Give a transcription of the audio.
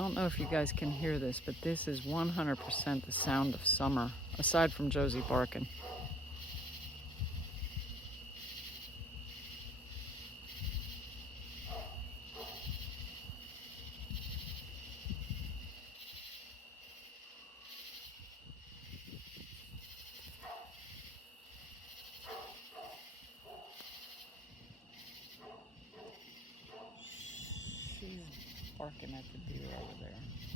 don't know if you guys can hear this, but this is 100% the sound of summer, aside from Josie barking. She's barking at the deer over there.